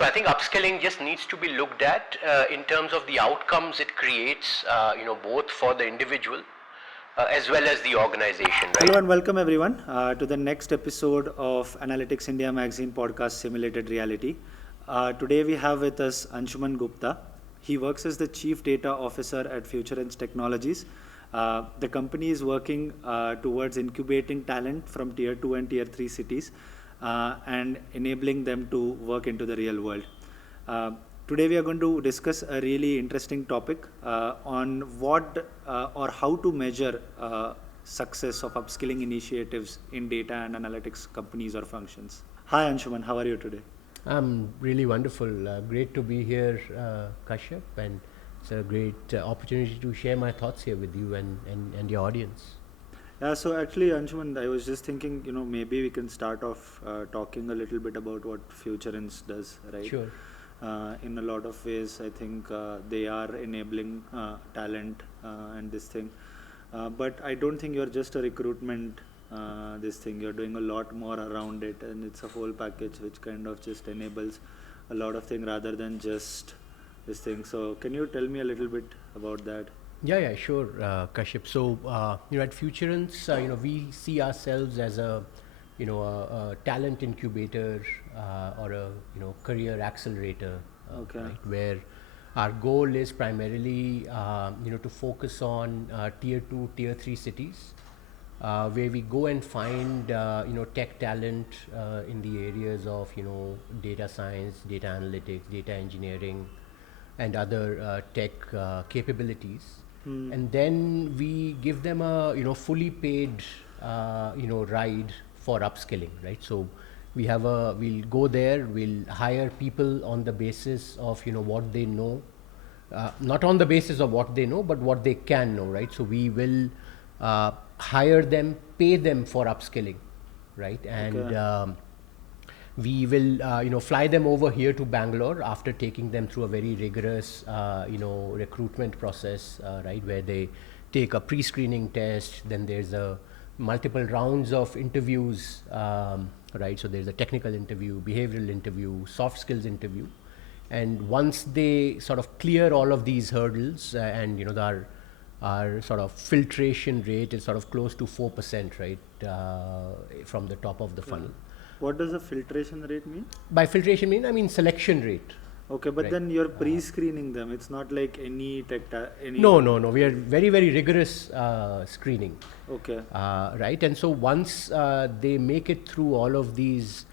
So I think upskilling just needs to be looked at in terms of the outcomes it creates, both for the individual as well as the organization. Right? Hello and welcome everyone to the next episode of Analytics India Magazine podcast Simulated Reality. Today we have with us Anshuman Gupta. He works as the Chief Data Officer at Futurance Technologies. The company is working towards incubating talent from Tier 2 and Tier 3 cities and enabling them to work into the real world. Today we are going to discuss a really interesting topic on what or how to measure success of upskilling initiatives in data and analytics companies or functions. Hi Anshuman, how are you today? I'm really wonderful. Great to be here, Kashyap, and it's a great opportunity to share my thoughts here with you and your audience. Yeah, so actually Anshuman, I was just thinking, maybe we can start off talking a little bit about what Futurance does, right? Sure. In a lot of ways, I think they are enabling talent and this thing. But I don't think you're just a recruitment this thing. You're doing a lot more around it, and it's a whole package which kind of just enables a lot of things rather than just this thing. So can you tell me a little bit about that? Yeah, sure, Kashyap. So, at Futurance, we see ourselves as a talent incubator or a career accelerator, Okay. right, where our goal is primarily to focus on tier 2, tier 3 cities, where we go and find tech talent in the areas of data science, data analytics, data engineering, and other tech capabilities. And then we give them a fully paid ride for upskilling, right? So we'll go there, we'll hire people on the basis of what they know, not on the basis of what they know, but what they can know, right? So we will hire them, pay them for upskilling, right? And Okay. we will fly them over here to Bangalore after taking them through a very rigorous recruitment process, right, where they take a pre-screening test, then there's a multiple rounds of interviews, right? So there's a technical interview, behavioral interview, soft skills interview, and once they sort of clear all of these hurdles, and our sort of filtration rate is sort of close to 4%, right, from the top of the funnel. What does the filtration rate mean? By filtration I mean selection rate. Okay, but Right. then you're pre-screening them. It's not like any No. We are very, very rigorous screening. Okay. Right. And so once they make it through all of these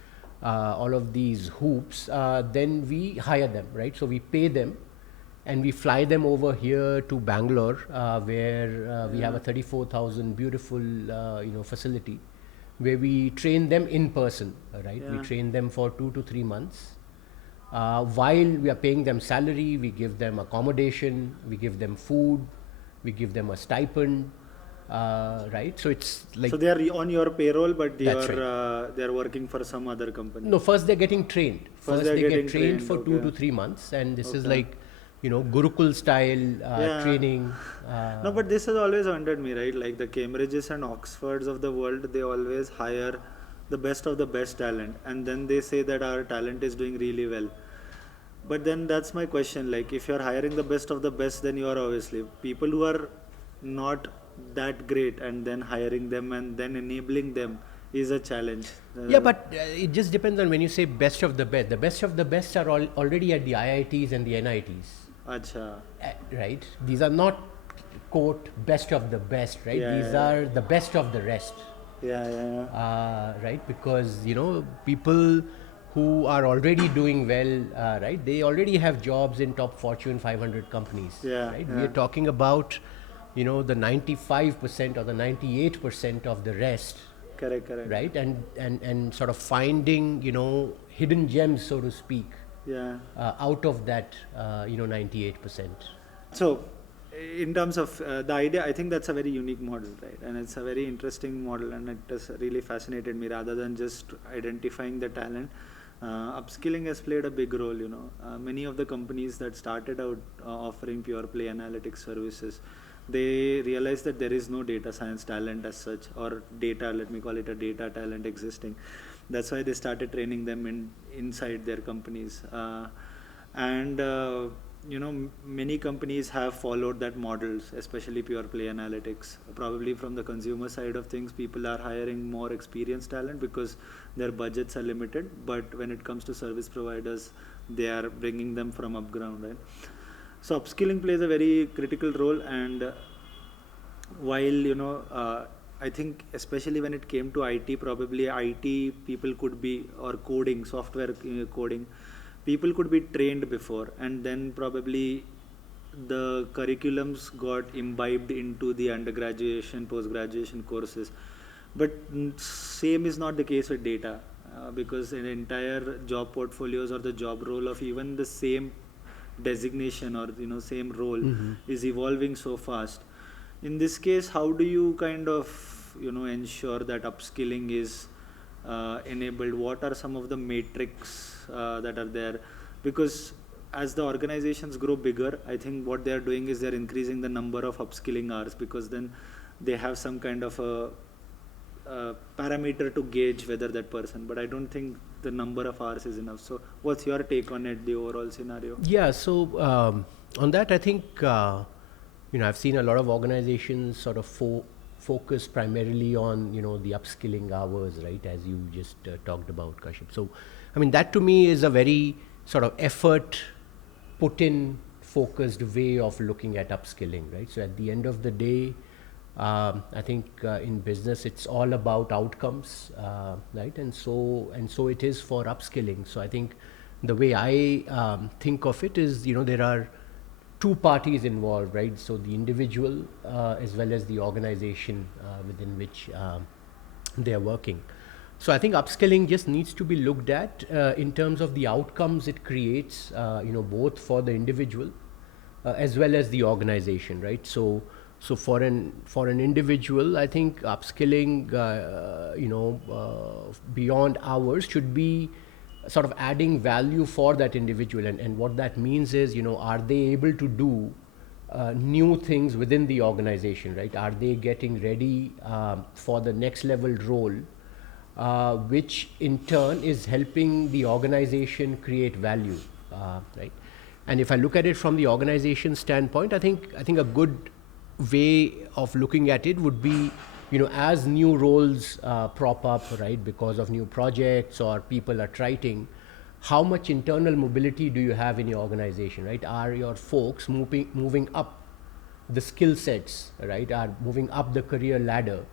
hoops, then we hire them. Right. So we pay them, and we fly them over here to Bangalore, where we have a 34,000 beautiful facility, where we train them in person. Right. Yeah. We train them for 2 to 3 months. While we are paying them salary, we give them accommodation, we give them food, we give them a stipend, right? So it's like... So they are on your payroll, but That's they are working for some other company. No, first they're getting trained. First First they're they getting get trained for trained, 2 okay. to 3 months, and this is Okay. like, Gurukul style Yeah. training. No, but this has always wondered me, right? Like the Cambridges and Oxfords of the world, they always hire the best of the best talent, and then they say that our talent is doing really well. But then that's my question, like if you're hiring the best of the best, then you are obviously people who are not that great, and then hiring them and then enabling them is a challenge. Yeah, but it just depends on when you say best of the best. The best of the best are already at the IITs and the NITs. Acha. Right? These are not, quote, best of the best, right? Yeah, These yeah. are the best of the rest. Yeah. Right? Because, people who are already doing well, right? They already have jobs in top Fortune 500 companies, Yeah, right? yeah. We are talking about, the 95% or the 98% of the rest, Correct. right? And sort of finding, hidden gems, so to speak, Yeah. out of that, 98%. So, in terms of the idea, I think that's a very unique model, right? And it's a very interesting model, and it has really fascinated me. Rather than just identifying the talent, upskilling has played a big role. Many of the companies that started out offering pure play analytics services, they realized that there is no data science talent as such, or data, let me call it a data talent existing. That's why they started training them inside their companies. And many companies have followed that models, especially pure play analytics. Probably from the consumer side of things, people are hiring more experienced talent because their budgets are limited. But when it comes to service providers, they are bringing them from up ground, right? So upskilling plays a very critical role. And while I think especially when it came to IT, probably IT people could be, or coding, software coding, people could be trained before, and then probably the curriculums got imbibed into the undergraduation, post-graduation courses. But same is not the case with data, because an entire job portfolios or the job role of even the same designation or same role is evolving so fast. In this case, how do you kind of ensure that upskilling is enabled? What are some of the metrics that are there? Because as the organizations grow bigger, I think what they are doing is they are increasing the number of upskilling hours, because then they have some kind of a parameter to gauge whether that person, but I don't think the number of hours is enough. So what's your take on it, the overall scenario? Yeah, so on that, I think I've seen a lot of organizations sort of focus primarily on the upskilling hours, right, as you just talked about, Kashyap. So I mean, that to me is a very sort of effort put in focused way of looking at upskilling, right? So at the end of the day, I think in business it's all about outcomes, right? And so it is for upskilling. So I think the way I think of it is, there are two parties involved, right? So the individual as well as the organization within which they are working. So I think upskilling just needs to be looked at in terms of the outcomes it creates, both for the individual as well as the organization, right? So for an individual, I think upskilling, beyond hours should be sort of adding value for that individual, and what that means is, are they able to do new things within the organization, right? Are they getting ready for the next level role, which in turn is helping the organization create value, right? And if I look at it from the organization standpoint, I think a good way of looking at it would be, as new roles prop up, right, because of new projects or people are triting, how much internal mobility do you have in your organization, right? Are your folks moving up the skill sets, right? Are moving up the career ladder,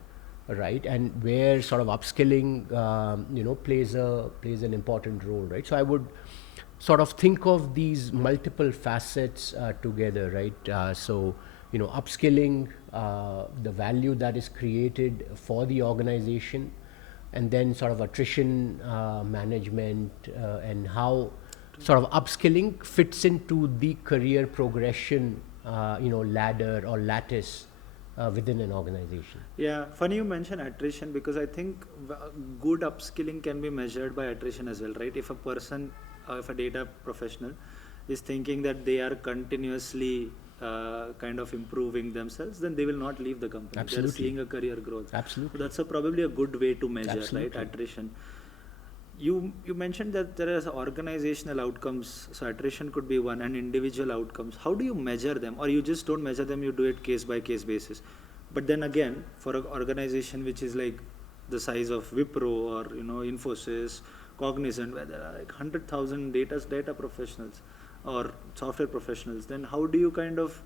right? And where sort of upskilling, plays an important role, right? So I would sort of think of these multiple facets together, right? So upskilling, the value that is created for the organization, and then sort of attrition management, and how sort of upskilling fits into the career progression, ladder or lattice within an organization. Yeah, funny you mention attrition, because I think good upskilling can be measured by attrition as well, right? If a person, if a data professional is thinking that they are continuously kind of improving themselves, then they will not leave the company. Absolutely. They're seeing a career growth. Absolutely. So that's probably a good way to measure, Absolutely. right? Attrition. You mentioned that there is organizational outcomes, so attrition could be one, and individual outcomes. How do you measure them? Or you just don't measure them, you do it case by case basis? But then again, for an organization which is like the size of Wipro or Infosys, Cognizant, where there are like 100,000 data professionals or software professionals, then how do you kind of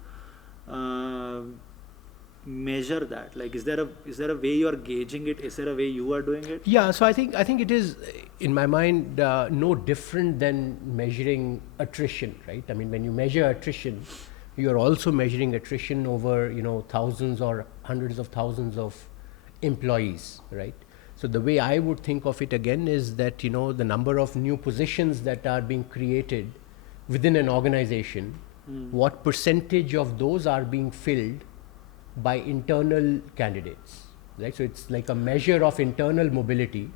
measure that? Like, is there a way you are gauging it? Is there a way you are doing it? Yeah, so I think it is, in my mind, no different than measuring attrition, right? I mean, when you measure attrition, you are also measuring attrition over thousands or hundreds of thousands of employees, right? So the way I would think of it again is that the number of new positions that are being created within an organization, what percentage of those are being filled by internal candidates, right? So it's like a measure of internal mobility,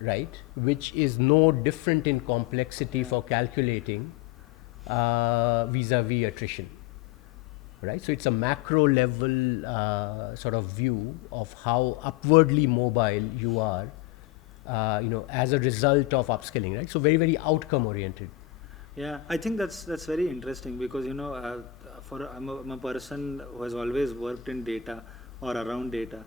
right, which is no different in complexity for calculating vis-a-vis attrition, right? So it's a macro level sort of view of how upwardly mobile you are as a result of upskilling, right? So very, very outcome oriented. Yeah, I think that's very interesting because I'm a person who has always worked in data or around data,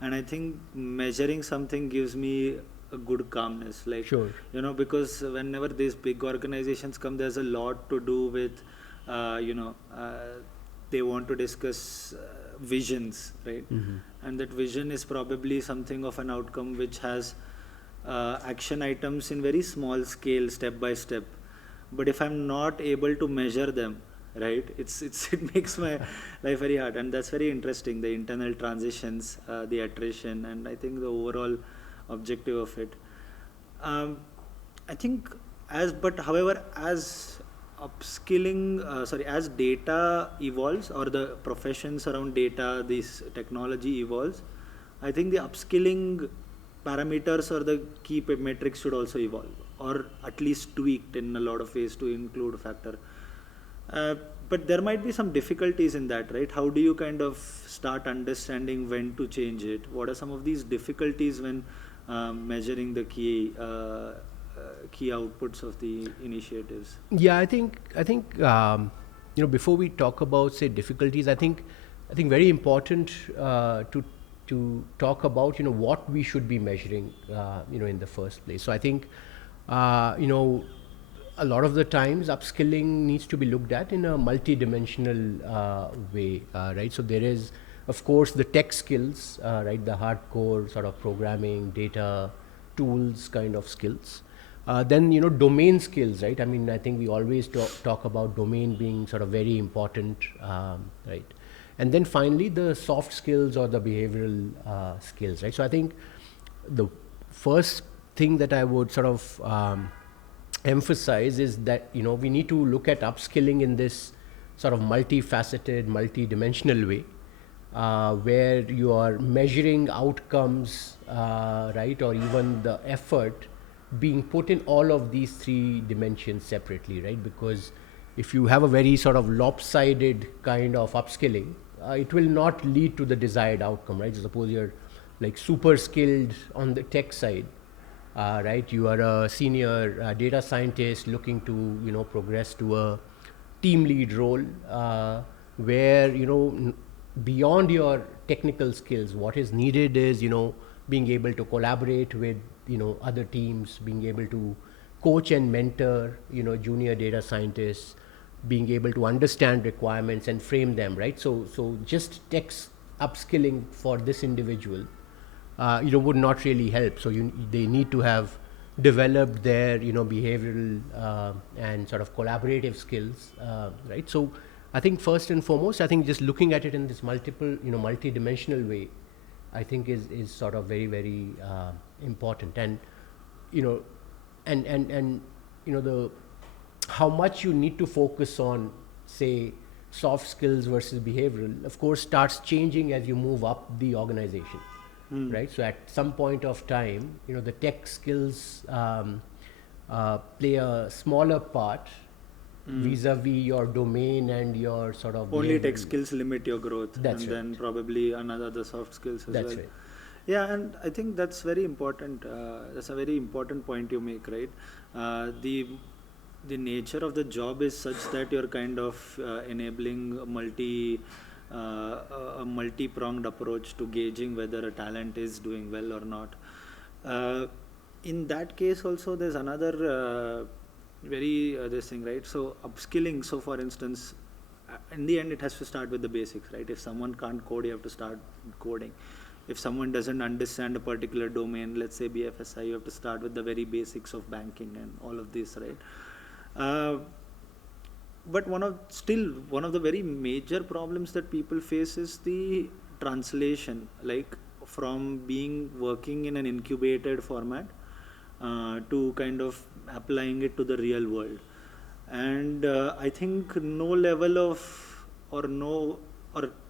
and I think measuring something gives me a good calmness. Like, Sure. because whenever these big organizations come, there's a lot to do with, uh, you know, uh, they want to discuss visions, right? And that vision is probably something of an outcome which has action items in very small scale, step by step. But if I'm not able to measure them, right, it makes my life very hard. And that's very interesting, the internal transitions, the attrition, and I think the overall objective of it. I think however, as as data evolves, or the professions around data, this technology evolves, I think the upskilling parameters or the key metrics should also evolve, or at least tweaked in a lot of ways to include a factor. But there might be some difficulties in that, right? How do you kind of start understanding when to change it? What are some of these difficulties when measuring the key outputs of the initiatives? Yeah, I think before we talk about, say, difficulties, I think very important to talk about what we should be measuring in the first place. So I think a lot of the times upskilling needs to be looked at in a multi-dimensional way, right? So there is, of course, the tech skills, right, the hardcore sort of programming, data, tools kind of skills. Then domain skills, right? I mean, I think we always talk about domain being sort of very important, right? And then finally the soft skills or the behavioral skills, right? So I think the first thing that I would sort of emphasize is that we need to look at upskilling in this sort of multifaceted, multi-dimensional way, where you are measuring outcomes, right, or even the effort being put in all of these three dimensions separately, right? Because if you have a very sort of lopsided kind of upskilling, it will not lead to the desired outcome, right? So suppose you're like super skilled on the tech side, right? You are a senior data scientist looking to progress to a team lead role, where beyond your technical skills, what is needed is being able to collaborate with other teams, being able to coach and mentor junior data scientists, being able to understand requirements and frame them, right? So just tech upskilling for this individual would not really help. So they need to have developed their behavioral and sort of collaborative skills, right? So I think first and foremost, I think just looking at it in this multi-dimensional way, I think is sort of very, very important. And the how much you need to focus on, say, soft skills versus behavioral, of course, starts changing as you move up the organization, right? So at some point of time, the tech skills play a smaller part vis-a-vis your domain and your sort of Only behavioral. tech skills limit your growth. That's and right. Then probably another the soft skills as That's well. right. Yeah, and I think that's very important. That's a very important point you make, right? The nature of the job is such that you're kind of enabling a multi-pronged approach to gauging whether a talent is doing well or not. In that case also there's another very this thing, right? So upskilling, so for instance, in the end it has to start with the basics, right? If someone can't code, you have to start coding. If someone doesn't understand a particular domain, let's say BFSI, you have to start with the very basics of banking and all of this, right? But one of the very major problems that people face is the translation, like from working in an incubated format to kind of applying it to the real world. And I think no level of, or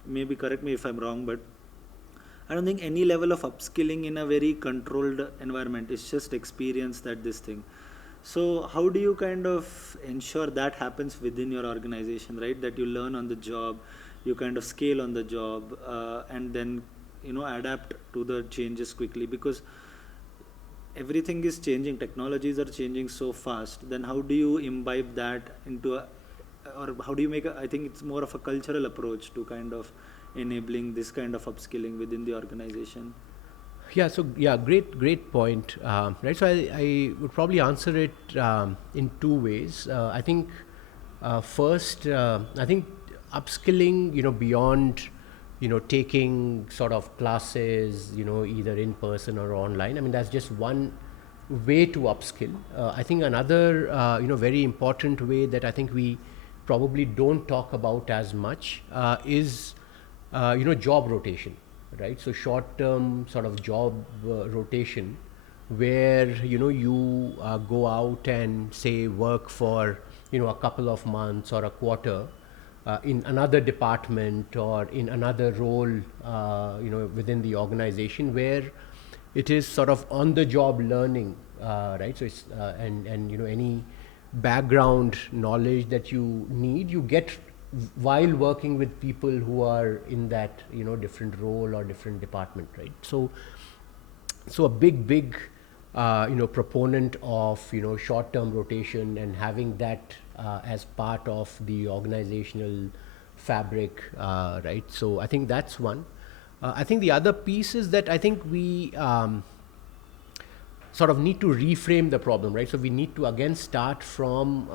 maybe correct me if I'm wrong, but I don't think any level of upskilling in a very controlled environment is just experience that this thing. So how do you kind of ensure that happens within your organization, right? That you learn on the job, you kind of scale on the job, and then adapt to the changes quickly. Because everything is changing, technologies are changing so fast, then how do you imbibe that into or how do you make I think it's more of a cultural approach to kind of enabling this kind of upskilling within the organization? Yeah, so yeah, great point. Right, so I would probably answer it in two ways. I think first, I think upskilling, beyond, taking sort of classes, either in person or online. I mean, that's just one way to upskill. I think another, very important way that I think we probably don't talk about as much is, job rotation, right? So short-term sort of job rotation, where you go out and say work for a couple of months or a quarter in another department or in another role, within the organization, where it is sort of on the job learning, right? So it's and any background knowledge that you need, you get while working with people who are in that different role or different department, right? So a big proponent of short term rotation and having that as part of the organizational fabric, right? So I think that's one. I think the other piece is that I think we sort of need to reframe the problem, right? So we need to again start from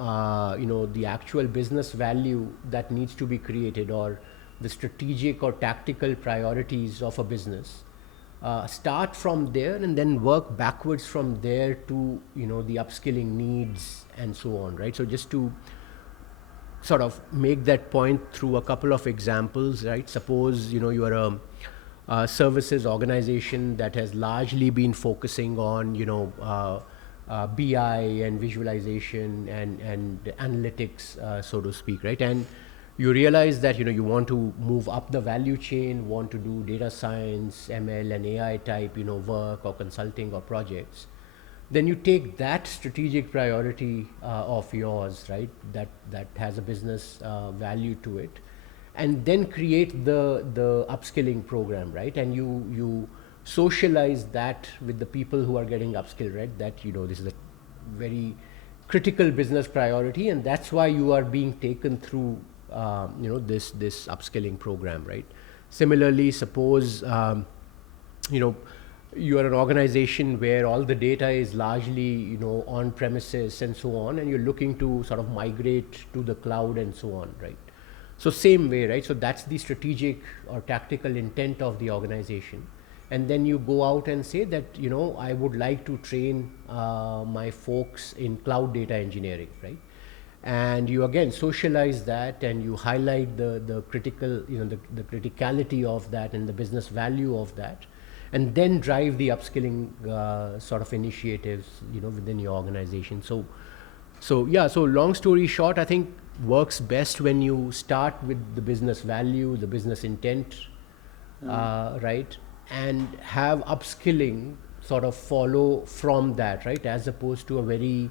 the actual business value that needs to be created, or the strategic or tactical priorities of a business. Start from there and then work backwards from there to the upskilling needs and so on, right? So just to sort of make that point through a couple of examples, right? Suppose you are a services organization that has largely been focusing on BI and visualization and analytics, so to speak, right? And you realize that you want to move up the value chain, want to do data science, ML and AI type work or consulting or projects. Then you take that strategic priority of yours, right, that has a business value to it, and then create the upskilling program, right? And you socialize that with the people who are getting upskilled, right? That this is a very critical business priority, and that's why you are being taken through this upskilling program, right? Similarly, suppose you are an organization where all the data is largely on premises and so on, and you're looking to sort of migrate to the cloud and so on, right? So same way, right? So that's the strategic or tactical intent of the organization. And then you go out and say that I would like to train my folks in cloud data engineering, right? And you again socialize that, and you highlight the critical the criticality of that and the business value of that, and then drive the upskilling sort of initiatives within your organization. So long story short, I think works best when you start with the business value, the business intent, right, and have upskilling sort of follow from that, right, as opposed to a very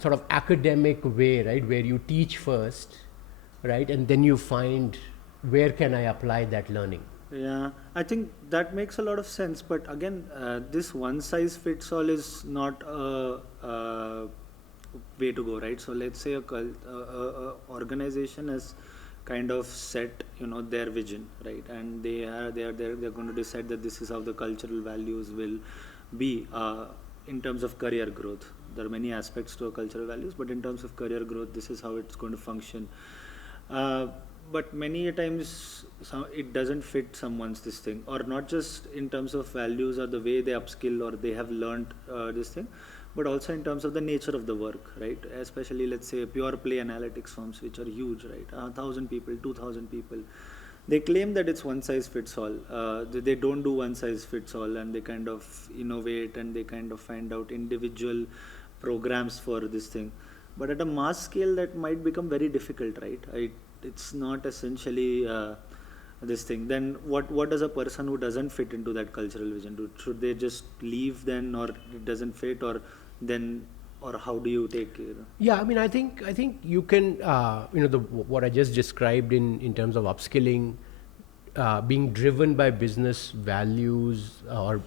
sort of academic way, right, where you teach first, right, and then you find where can I apply that learning. Yeah, I think that makes a lot of sense. But again, this one size fits all is not a way to go, right? So let's say a organization has kind of set their vision, right, and they're going to decide that this is how the cultural values will be in terms of career growth. There are many aspects to cultural values, but in terms of career growth, this is how it's going to function. But many a times it doesn't fit someone's this thing, or not just in terms of values or the way they upskill or they have learned this thing, but also in terms of the nature of the work, right? Especially let's say pure play analytics firms, which are huge, right? 1,000 people, 2,000 people. They claim that it's one size fits all. They don't do one size fits all, and they kind of innovate and they kind of find out individual programs for this thing. But at a mass scale, that might become very difficult, right? It's not essentially this thing. Then what does a person who doesn't fit into that cultural vision do? Should they just leave then, or it doesn't fit, or then, or how do you take it? Yeah, I mean, I think you can what I just described in terms of upskilling, being driven by business values, or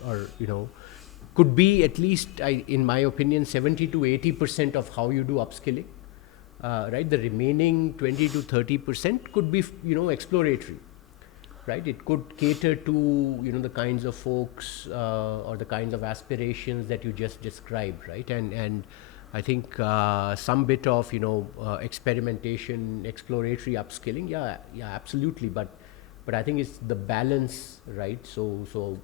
could be at least, in my opinion, 70 to 80% of how you do upskilling. Right, the remaining 20 to 30% could be, exploratory. Right, it could cater to the kinds of folks or the kinds of aspirations that you just described, right? And I think some bit of experimentation, exploratory upskilling, yeah, absolutely. But I think it's the balance, right? So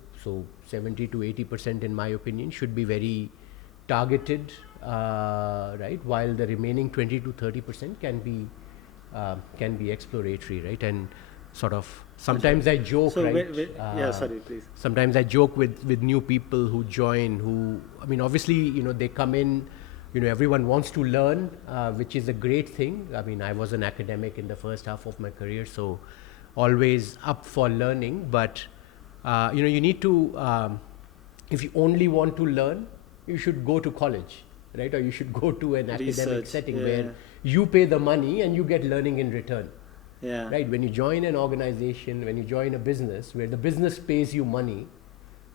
70 to 80%, in my opinion, should be very targeted, right? While the remaining 20 to 30% can be exploratory, right? And sort of sometimes I joke, So right? yeah, sorry, please. Sometimes I joke with new people who join, who, I mean, obviously, they come in, everyone wants to learn, which is a great thing. I mean, I was an academic in the first half of my career, so always up for learning. But, you need to, if you only want to learn, you should go to college, right? Or you should go to an academic setting where you pay the money and you get learning in return. Yeah. Right. When you join an organization, when you join a business where the business pays you money,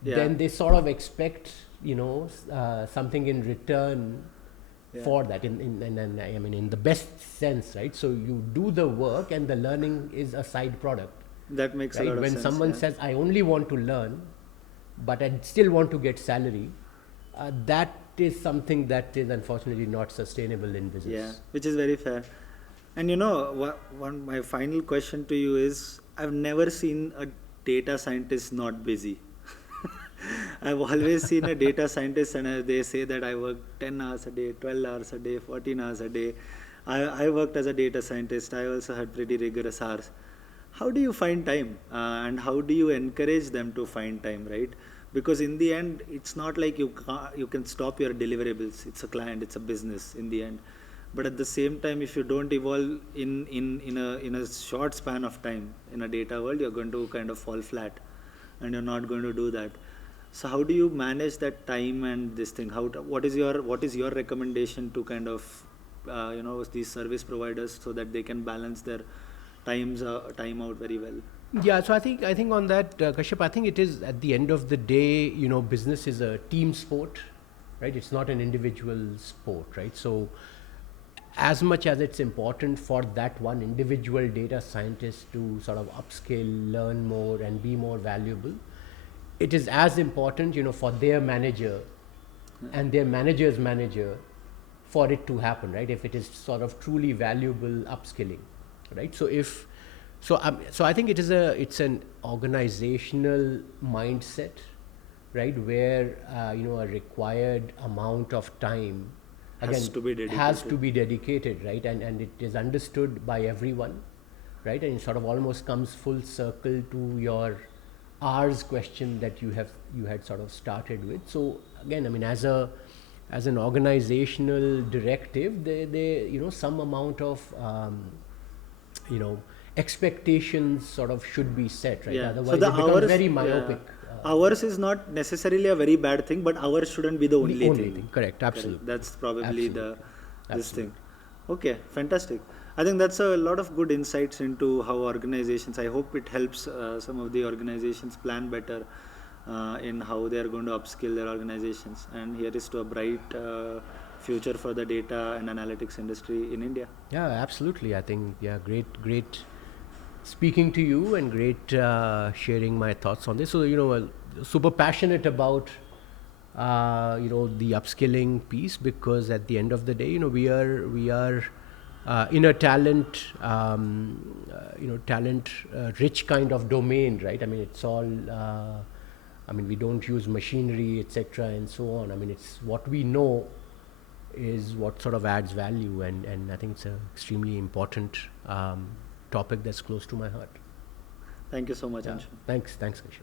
then they sort of expect, something in return for that. In the best sense, right? So you do the work and the learning is a side product. That makes a right? lot of When sense. someone says, I only want to learn, but I still want to get salary, that is something that is unfortunately not sustainable in business. Yeah, which is very fair. And my final question to you is, I've never seen a data scientist not busy. I've always seen a data scientist and they say that I work 10 hours a day, 12 hours a day, 14 hours a day. I worked as a data scientist. I also had pretty rigorous hours. How do you find time? And how do you encourage them to find time, right? Because in the end, it's not like you can stop your deliverables. It's a client, it's a business in the end. But at the same time, if you don't evolve in a short span of time in a data world, you're going to kind of fall flat, and you're not going to do that. So how do you manage that time and this thing? What is your recommendation to kind of these service providers so that they can balance their time out very well? Yeah, so I think on that, Kashyap, I think it is, at the end of the day, business is a team sport, right? It's not an individual sport, right? So as much as it's important for that one individual data scientist to sort of upskill, learn more, and be more valuable, it is as important, for their manager and their manager's manager for it to happen, right? If it is sort of truly valuable upskilling, right? So I think it's an organizational mindset, right? Where a required amount of time Has to be dedicated, right? And it is understood by everyone, right? And it sort of almost comes full circle to your hours question that you had sort of started with. So again, I mean, as an organizational directive, they some amount of expectations sort of should be set, right? Yeah. Otherwise, So the it becomes hours, very myopic. Hours is not necessarily a very bad thing, but hours shouldn't be the only thing. Correct, absolutely. Correct. That's probably this thing. Absolutely. Okay, fantastic. I think that's a lot of good insights into how organizations, I hope it helps some of the organizations plan better in how they are going to upskill their organizations. And here is to a bright future for the data and analytics industry in India. Yeah, absolutely. I think, great speaking to you, and great sharing my thoughts on this. So, super passionate about, the upskilling piece, because at the end of the day, we are in a talent rich kind of domain, right? I mean, it's all, we don't use machinery, etc., and so on. I mean, it's what we know is what sort of adds value, and I think it's an extremely important topic that's close to my heart. Thank you so much, Anshuman. Thanks, Kashyap.